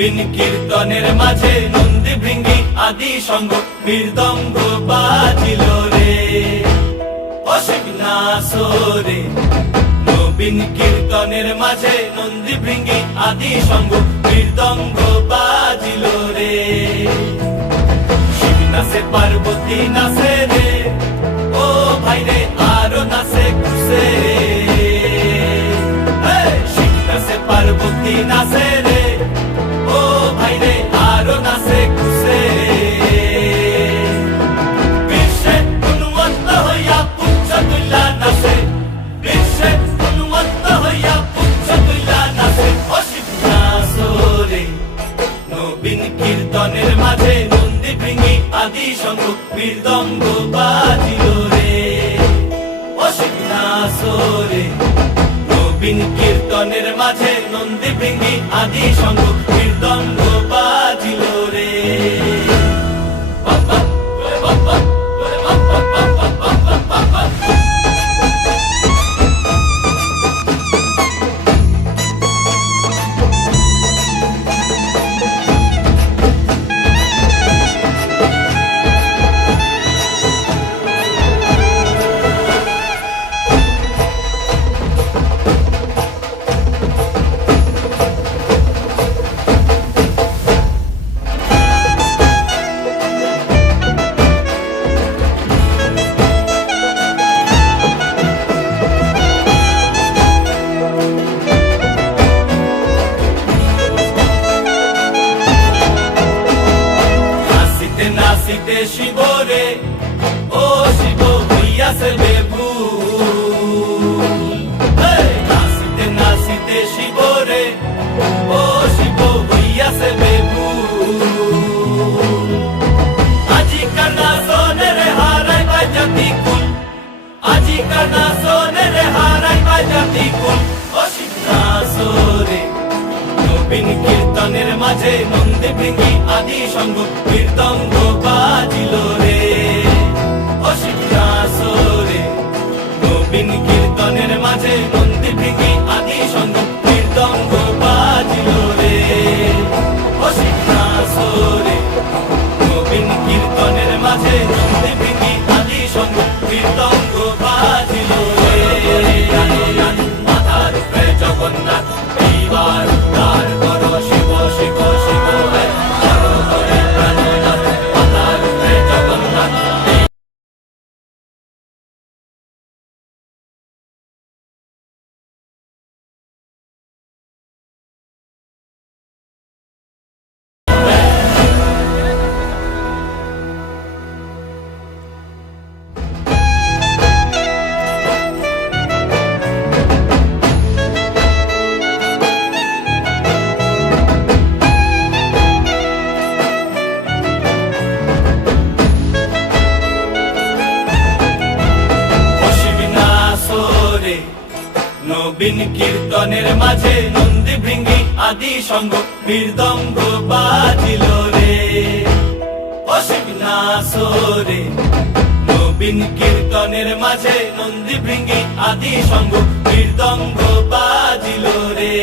নবীন কীর্তনের মাঝে নন্দী ভৃঙ্গি আদি সঙ্গ মৃদঙ্গ বাজিল রে অসীম নাসরে। নবীন কীর্তনের মাঝে নন্দী ভৃঙ্গি আদি সঙ্গ মৃদঙ্গ বাজিল রে। শিব নাচে পার্বতী নাচে রে, ও ভাই রে আরো নাচে খুশে। শিব নাচে পার্বতী নাচে রে, ও ভাই রে আরো নাচে খুশে। বিশ্বে উন্মত্ত হইয়া পুচ্ছ তুল্লা নাচে, বিশ্বে উন্মত্ত হইয়া পুচ্ছ তুল্লা নাচে অসীম নাচরে। নবীন কীর্তনের মাঝে নন্দী ভৃঙ্গি আদি সঙ্গ মৃদঙ্গ বাজিল রে অসীম নাচরে। নবীন কীর্তনের মাঝে নন্দী ভৃঙ্গি আদি সঙ্গ মৃদঙ্গ বাজিল রে। নাচিতে শিব রে, ও শিব হইয়াছে বেভুল। নাচিতে নাচিতে শিব রে, ও শিব হইয়াছে বেভুল। আজিকার নাচনের হারাই পাই জাতি কুল, আজিকার নাচনের হারাই পাই জাতি কুল অসীম নাচরে। নবীন কীর্তনের মাঝে নন্দী ভৃঙ্গি আদি সঙ্গ মৃদঙ্গ বাজিল রে অসীম নাচরে। নবীন কীর্তনের মাঝে নন্দী ভৃঙ্গি আদি সঙ্গ মৃদঙ্গ বাজিল রে অসীম নাচরে। নবীন কীর্তনের মাঝে নন্দী ভৃঙ্গি আদি সঙ্গ মৃদঙ্গ বাজিল রে। মাথার উপরে জগন্নাথ এইবার উদ্ধার করো শিব শিব শিব হে করো করে প্রাণনাথ। মাথার উপরে জগন্নাথ নবীন কীর্তনের মাঝে নন্দী ভৃঙ্গি আদি সঙ্গ মৃদঙ্গ বাজিল রে অসীম নাচরে। নবীন কীর্তনের মাঝে নন্দী ভৃঙ্গি আদি সঙ্গ মৃদঙ্গ বাজিল রে।